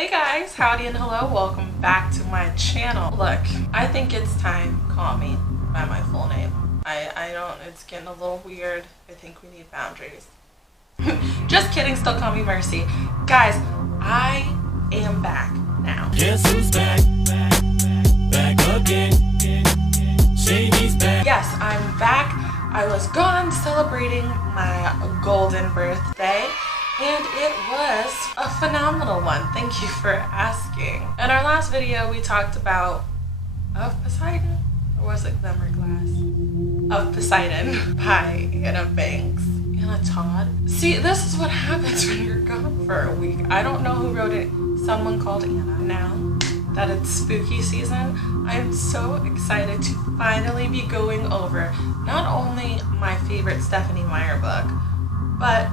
Hey guys, howdy and hello, welcome back to my channel. Look, I think it's time, call me by my full name. I don't, it's getting a little weird. I think we need boundaries. Just kidding, still call me Mercy. Guys, I am back now. Guess who's back? Back again. Shady's back. Yes, I'm back. I was gone celebrating my golden birthday, and it was a phenomenal one. Thank you for asking. In our last video, we talked about Of Poseidon, or was it Glimmerglass? Of Poseidon by Anna Banks. Anna Todd. See, this is what happens when you're gone for a week. I don't know who wrote it. Someone called Anna. Now that it's spooky season, I am so excited to finally be going over not only my favorite Stephenie Meyer book, but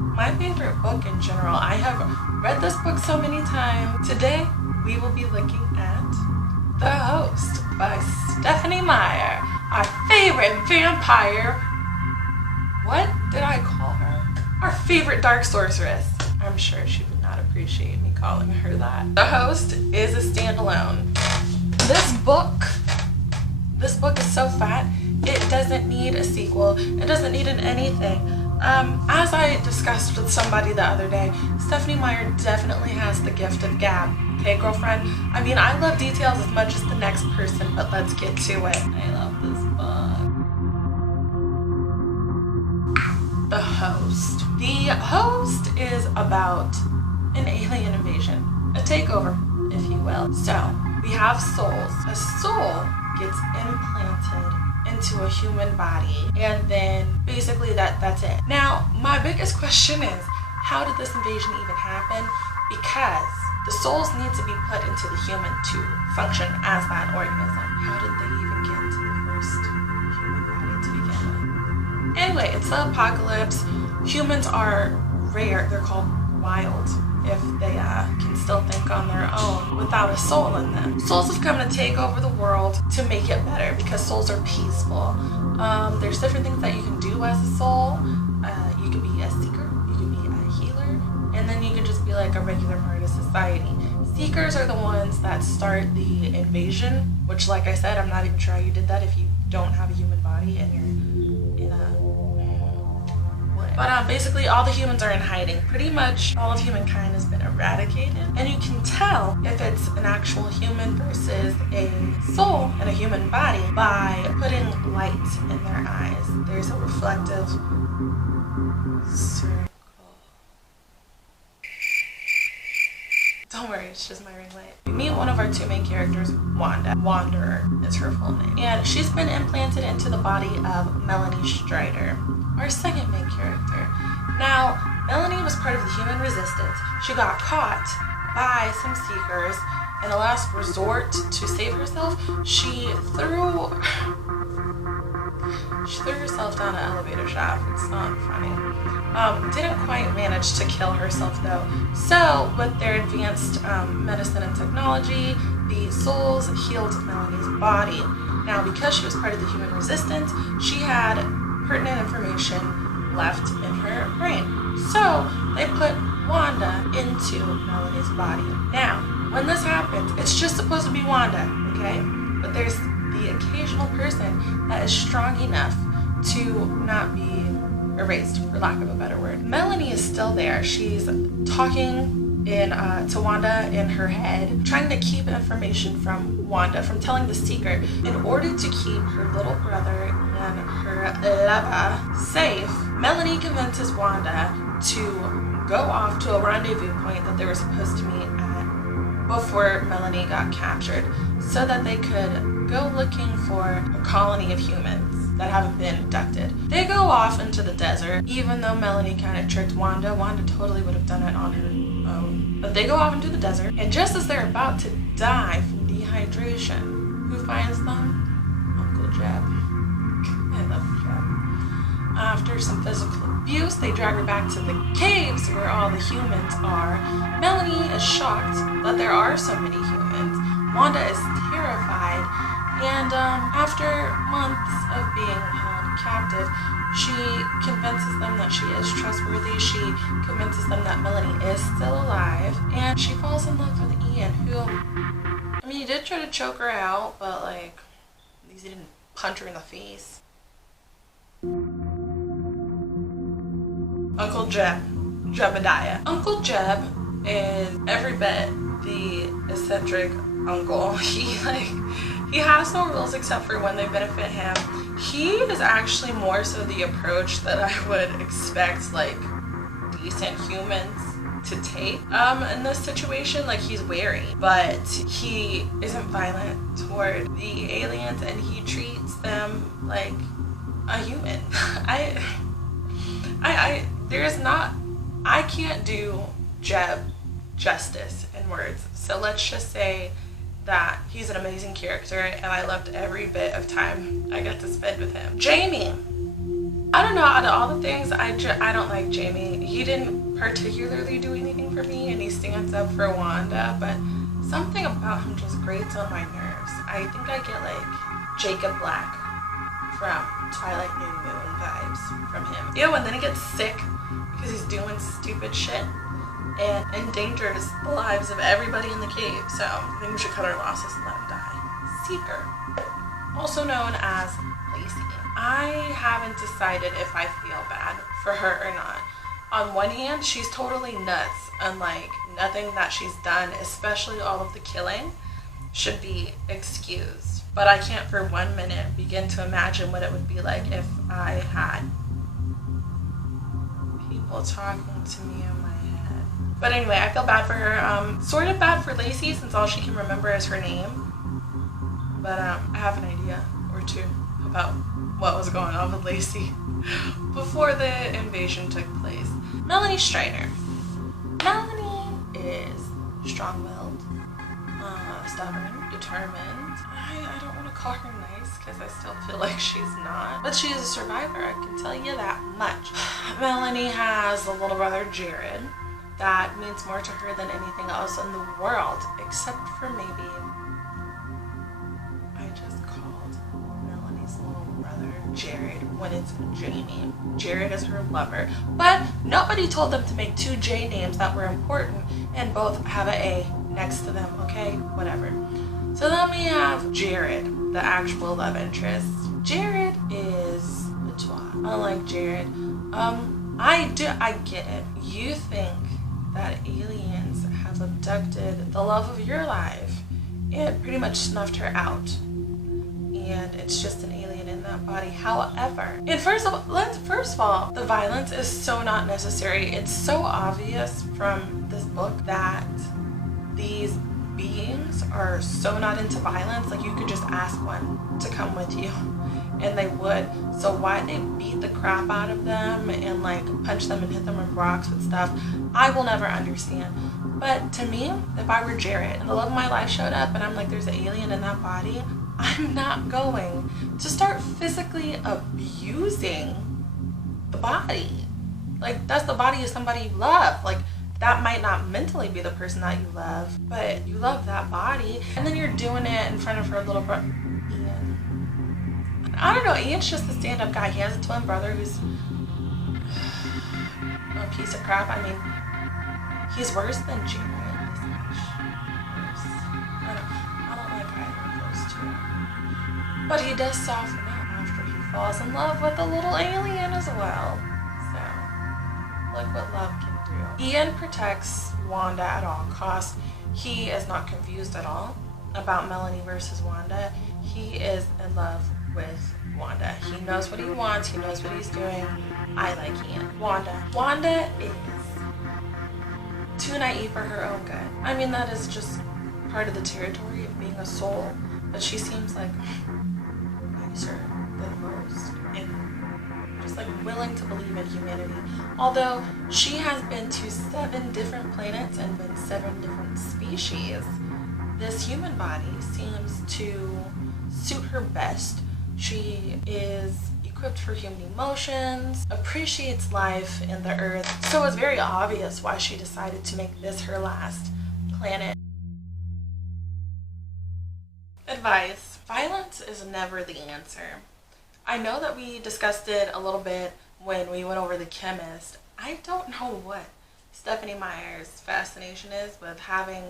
my favorite book in general. I have read this book so many times. Today, we will be looking at The Host by Stephenie Meyer, our favorite vampire. What did I call her? Our favorite dark sorceress. I'm sure she would not appreciate me calling her that. The Host is a standalone. This book is so fat, it doesn't need a sequel. It doesn't need an anything. As I discussed with somebody the other day, Stephenie Meyer definitely has the gift of gab. Okay, girlfriend? I mean, I love details as much as the next person, but let's get to it. I love this book. The Host. The Host is about an alien invasion, a takeover, if you will. So, we have souls. A soul gets implanted into a human body, and then basically that's it. Now, my biggest question is, how did this invasion even happen? Because the souls need to be put into the human to function as that organism. How did they even get into the first human body to begin with? Anyway, it's the apocalypse. Humans are rare. They're called wild if they can still think on their own without a soul in them. Souls have come to take over the world to make it better because souls are peaceful. There's different things that you can do as a soul. You can be a seeker, you can be a healer, and then you can just be like a regular part of society. Seekers are the ones that start the invasion, which, like I said, I'm not even sure how you did that if you don't have a human body and you're in a... But basically all the humans are in hiding. Pretty much all of humankind has been eradicated. And you can tell if it's an actual human versus a soul in a human body by putting light in their eyes. There's a reflective circle. Don't worry, it's just my ring light. We meet one of our two main characters, Wanda. Wanderer is her full name. And she's been implanted into the body of Melanie Strider, our second main character. Now, Melanie was part of the human resistance. She got caught by some seekers. In a last resort to save herself, she threw herself down an elevator shaft. It's not funny. Didn't quite manage to kill herself though. So, with their advanced medicine and technology, the souls healed Melanie's body. Now, because she was part of the human resistance, she had pertinent information left in her brain. So, they put Wanda into Melanie's body. Now, when this happens, it's just supposed to be Wanda, okay? But there's the occasional person that is strong enough to not be erased, for lack of a better word. Melanie is still there. She's talking to Wanda in her head, trying to keep information from Wanda, from telling the Seeker, in order to keep her little brother and her lover safe. Melanie convinces Wanda to go off to a rendezvous point that they were supposed to meet at before Melanie got captured, so that they could go looking for a colony of humans that haven't been abducted. They go off into the desert, even though Melanie kind of tricked Wanda. Wanda totally would have done it on her own. But they go off into the desert, and just as they're about to die from dehydration, who finds them? Uncle Jeb. I love Jeb. After some physical abuse, they drag her back to the caves where all the humans are. Melanie is shocked that there are so many humans. Wanda is terrified. And after months of being held captive, She convinces them that she is trustworthy. She convinces them that Melanie is still alive. And she falls in love with Ian, who, I mean, he did try to choke her out, but like, at least he didn't punch her in the face. Uncle Jeb, Jebediah. Uncle Jeb is every bit the eccentric uncle. He has no rules except for when they benefit him. He is actually more so the approach that I would expect like decent humans to take in this situation. Like, he's wary, but he isn't violent toward the aliens, and he treats them like a human. I can't do Jeb justice in words. So let's just say that he's an amazing character, and I loved every bit of time I got to spend with him. Jamie. I don't know, out of all the things, I don't like Jamie. He didn't particularly do anything for me, and he stands up for Wanda, but something about him just grates on my nerves. I think I get like Jacob Black from Twilight New Moon vibes from him. Ew, and then he gets sick because he's doing stupid shit and endangers the lives of everybody in the cave. So I think we should cut our losses and let him die. Seeker, also known as Lacey. I haven't decided if I feel bad for her or not. On one hand, she's totally nuts, and like nothing that she's done, especially all of the killing, should be excused. But I can't for 1 minute begin to imagine what it would be like if I had people talking to me in my head. But anyway, I feel bad for her. Sort of bad for Lacey, since all she can remember is her name. But I have an idea or two about what was going on with Lacey before the invasion took place. Melanie Strider. Melanie is strong-willed, stubborn, determined. I don't want to call her nice because I still feel like she's not. But she is a survivor, I can tell you that much. Melanie has a little brother, Jared, that means more to her than anything else in the world, except for maybe I just called Melanie's little brother Jared when it's Jamie. Jared is her lover, but nobody told them to make two J names that were important and both have an A next to them, okay? Whatever. So then we have Jared, the actual love interest. Jared is a twat. Unlike Jared, I get it. You think that aliens have abducted the love of your life and pretty much snuffed her out, and it's just an alien in that body. However, and first of all, the violence is so not necessary. It's so obvious from this book that these beings are so not into violence. Like, you could just ask one to come with you and they would. So why they beat the crap out of them and like punch them and hit them with rocks and stuff, I will never understand. But to me, if I were Jared and the love of my life showed up and I'm like, there's an alien in that body, I'm not going to start physically abusing the body. Like, that's the body of somebody you love. Like, that might not mentally be the person that you love, but you love that body. And then you're doing it in front of her little brother, Ian. I don't know, Ian's just a stand-up guy. He has a twin brother who's a piece of crap. I mean, he's worse than Jared. This much worse. I don't like either of those two. But he does soften up after he falls in love with a little alien as well. So, look what love can do. Ian protects Wanda at all costs. He is not confused at all about Melanie versus Wanda. He is in love with Wanda. He knows what he wants. He knows what he's doing. I like Ian. Wanda is too naive for her own good. I mean, that is just part of the territory of being a soul. But she seems like nicer than most, and just like willing to believe in humanity. Although she has been to 7 different planets and been 7 different species, this human body seems to suit her best. She is equipped for human emotions, appreciates life and the earth, so it's very obvious why she decided to make this her last planet. Advice: violence is never the answer. I know that we discussed it a little bit when we went over The Chemist. I don't know what Stephenie Meyer's fascination is with having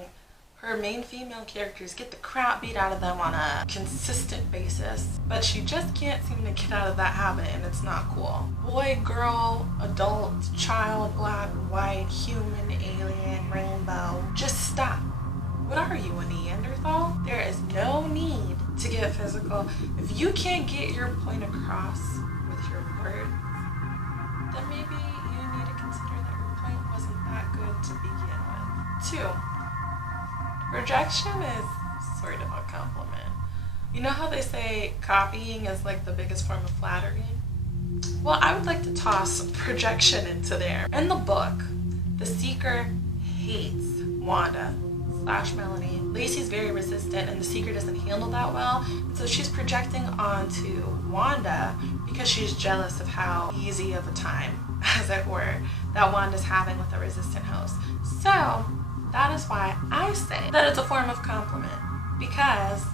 her main female characters get the crap beat out of them on a consistent basis, but she just can't seem to get out of that habit, and it's not cool. Boy, girl, adult, child, black, white, human, alien, rainbow, just stop. What are you, a Neanderthal? There is no need to get physical. If you can't get your point across with your words, then maybe you need to consider that your point wasn't that good to begin with. 2. Rejection is sort of a compliment. You know how they say copying is like the biggest form of flattery? Well, I would like to toss projection into there. In the book, the Seeker hates Wanda / Melanie. Lacey's very resistant and the Seeker doesn't handle that well. And so she's projecting onto Wanda because she's jealous of how easy of a time, as it were, that Wanda's having with a resistant host. So that is why I say that it's a form of compliment, because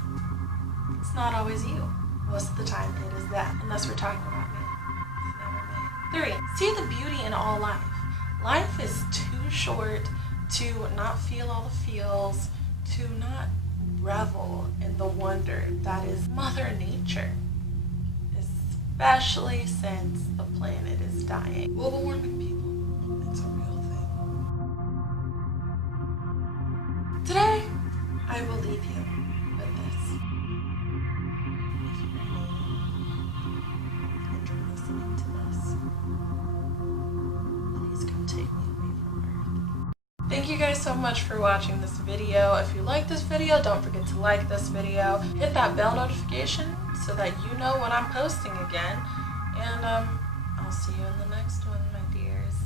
it's not always you. Most of the time it is them, unless we're talking about me. It's never me. 3. See the beauty in all life. Life is too short to not feel all the feels, to not revel in the wonder that is Mother Nature, especially since the planet is dying. Global warming, people, it's a real thing. Today, I will leave you with this. If you enjoy listening to this, please come take me away from Earth. Thank you guys so much for watching this video. If you like this video, don't forget to like this video. Hit that bell notification so that you know when I'm posting again. And I'll see you in the next one, my dears.